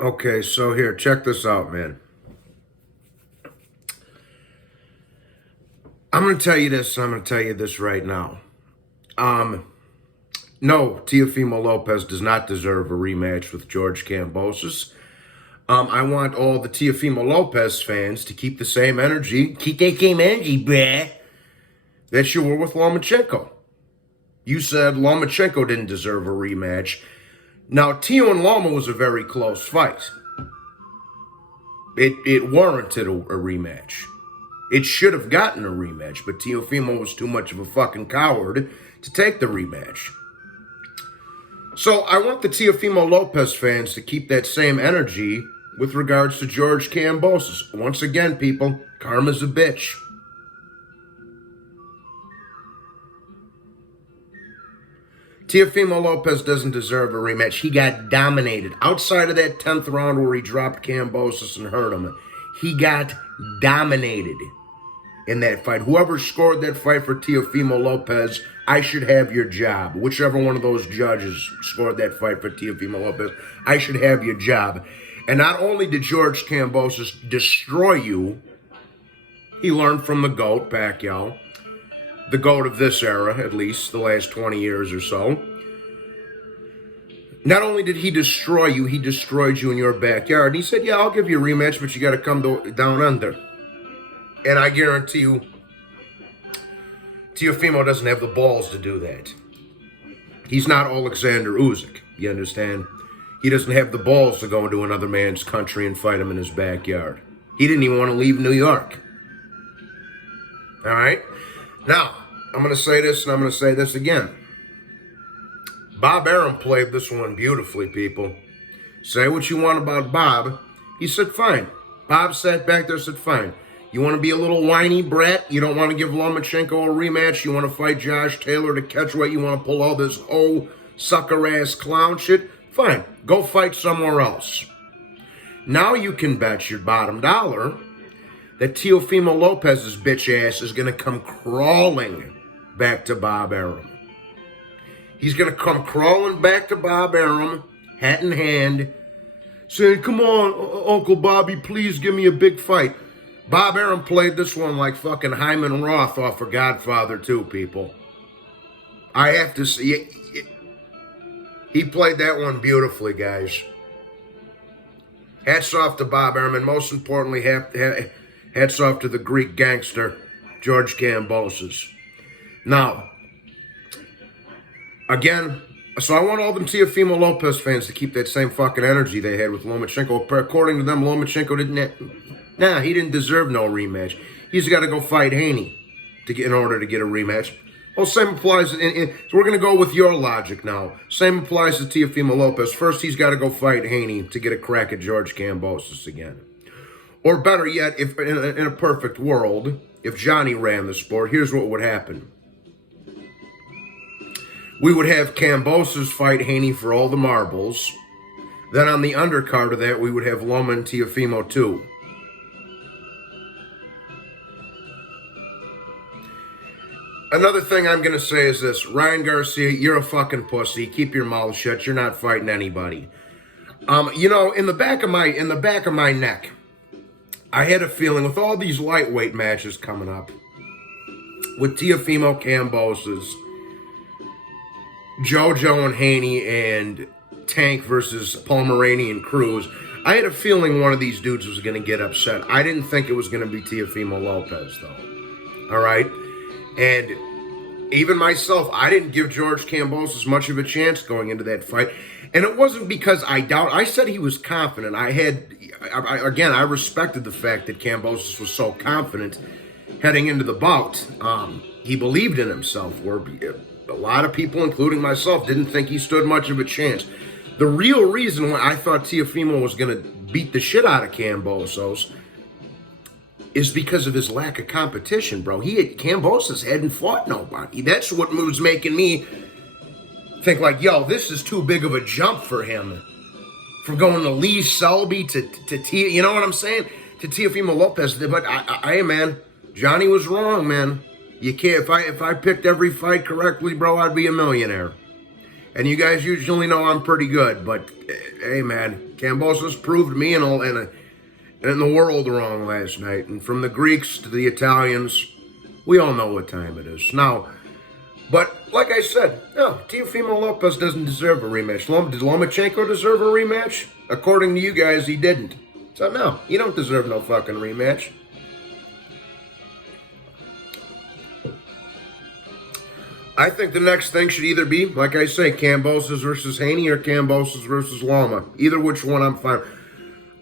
Okay, so here, check this out, man. I'm going to tell you this. I'm going to tell you this right now. Um, no, Teofimo Lopez does not deserve a rematch with George Kambosos. I want all the Teofimo Lopez fans to keep the same energy. Keep that same energy, bruh, that you were with Lomachenko. You said Lomachenko didn't deserve a rematch. Now, Teo and Loma was a very close fight. It warranted a rematch. It should have gotten a rematch, but Teofimo was too much of a fucking coward to take the rematch. So I want the Teofimo Lopez fans to keep that same energy with regards to George Kambosos. Once again, people, karma's a bitch. Teofimo Lopez doesn't deserve a rematch. He got dominated. Outside of that 10th round where he dropped Kambosos and hurt him, he got dominated in that fight. Whoever scored that fight for Teofimo Lopez, I should have your job. Whichever one of those judges scored that fight for Teofimo Lopez, I should have your job. And not only did George Kambosos destroy you, he learned from the GOAT, Pacquiao, the GOAT of this era, at least, the last 20 years or so. Not only did he destroy you, he destroyed you in your backyard. And he said, yeah, I'll give you a rematch, but you got to come down under. And I guarantee you, Teofimo doesn't have the balls to do that. He's not Alexander Usyk, you understand? He doesn't have the balls to go into another man's country and fight him in his backyard. He didn't even want to leave New York. All right? Now, I'm going to say this and I'm going to say this again. Bob Arum played this one beautifully, people. Say what you want about Bob. He said, fine. Bob sat back there and said, fine. You want to be a little whiny brat? You don't want to give Lomachenko a rematch? You want to fight Josh Taylor to catch weight? You want to pull all this sucker-ass clown shit? Fine. Go fight somewhere else. Now you can bet your bottom dollar that Teofimo Lopez's bitch ass is going to come crawling back to Bob Arum. He's going to come crawling back to Bob Arum, hat in hand, saying, come on, Uncle Bobby, please give me a big fight. Bob Arum played this one like fucking Hyman Roth off of Godfather 2, people. I have to see it. He played that one beautifully, guys. Hats off to Bob Arum, and most importantly, hats off to the Greek gangster, George Kambosos. Now, again, so I want all them Teofimo Lopez fans to keep that same fucking energy they had with Lomachenko. According to them, Lomachenko he didn't deserve no rematch. He's got to go fight Haney in order to get a rematch. Well, same applies. So we're going to go with your logic now. Same applies to Teofimo Lopez. First, he's got to go fight Haney to get a crack at George Kambosos again. Or better yet, if in a perfect world, if Johnny ran the sport, here's what would happen. We would have Kambosos fight Haney for all the marbles. Then on the undercard of that, we would have Loma and Teofimo too. Another thing I'm going to say is this. Ryan Garcia, you're a fucking pussy. Keep your mouth shut. You're not fighting anybody. In the back of my neck, I had a feeling with all these lightweight matches coming up, with Teofimo Kambosos, JoJo and Haney, and Tank versus Palmerani Cruz, I had a feeling one of these dudes was going to get upset. I didn't think it was going to be Teofimo Lopez, though. All right? And even myself, I didn't give George Kambosos much of a chance going into that fight. And it wasn't because I said he was confident. I respected the fact that Kambosos was so confident heading into the bout. He believed in himself, where a lot of people, including myself, didn't think he stood much of a chance. The real reason why I thought Teofimo was going to beat the shit out of Kambosos is because of his lack of competition, bro. Kambosos hadn't fought nobody. That's what was making me think like, yo, this is too big of a jump for him. From going to Lee Selby to you know what I'm saying? To Teofimo Lopez. But man, Johnny was wrong, man. You can't. If I picked every fight correctly, bro, I'd be a millionaire. And you guys usually know I'm pretty good, but hey, man, Kambosos proved me and the world wrong last night. And from the Greeks to the Italians, we all know what time it is now. But like I said, no, Teofimo Lopez doesn't deserve a rematch. Did Lomachenko deserve a rematch? According to you guys, he didn't. So no, you don't deserve no fucking rematch. I think the next thing should either be, like I say, Kambosos versus Haney or Kambosos versus Loma. Either which one, I'm fine.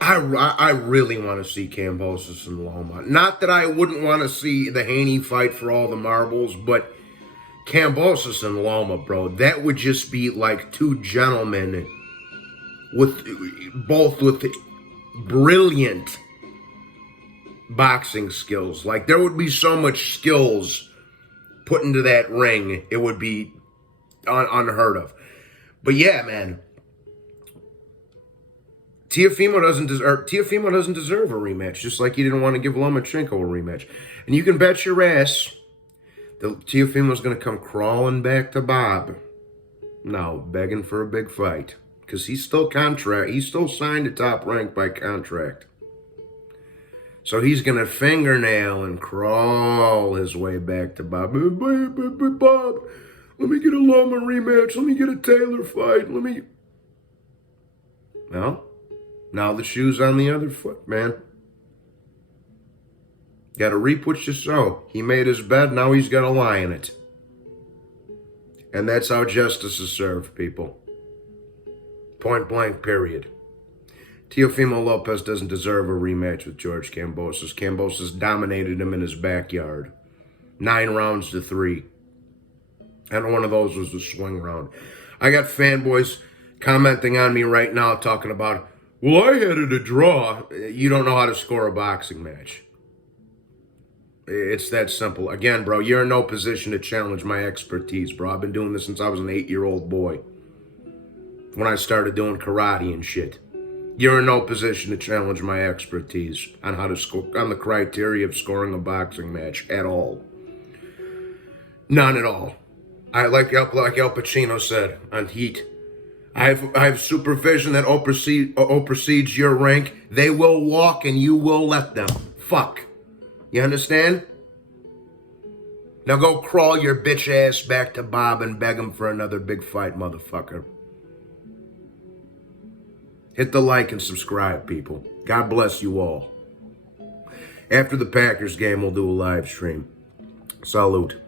I really want to see Kambosos and Loma. Not that I wouldn't want to see the Haney fight for all the marbles, but Kambosos and Loma, bro, that would just be like two gentlemen with brilliant boxing skills. Like, there would be so much skills put into that ring, it would be unheard of. But yeah, man, Teofimo doesn't deserve a rematch, just like he didn't want to give Lomachenko a rematch. And you can bet your ass that Teofimo's going to come crawling back to Bob now, begging for a big fight, because he's still signed to Top Rank by contract. So he's going to fingernail and crawl his way back to Bob. Bob, let me get a Loma rematch. Let me get a Taylor fight. Well, now the shoe's on the other foot, man. Got to reap what you sow. He made his bed, now he's got to lie in it. And that's how justice is served, people. Point blank, period. Teofimo Lopez doesn't deserve a rematch with George Kambosos. Kambosos dominated him in his backyard. 9 rounds to 3. And one of those was the swing round. I got fanboys commenting on me right now talking about, well, I had it a draw. You don't know how to score a boxing match. It's that simple. Again, bro, you're in no position to challenge my expertise, bro. I've been doing this since I was an 8-year-old boy. When I started doing karate and shit. You're in no position to challenge my expertise on how to score, on the criteria of scoring a boxing match at all. None at all. Like El Pacino said on Heat, I have supervision that oversees your rank. They will walk and you will let them. Fuck. You understand? Now go crawl your bitch ass back to Bob and beg him for another big fight, motherfucker. Hit the like and subscribe, people. God bless you all. After the Packers game, we'll do a live stream. Salute.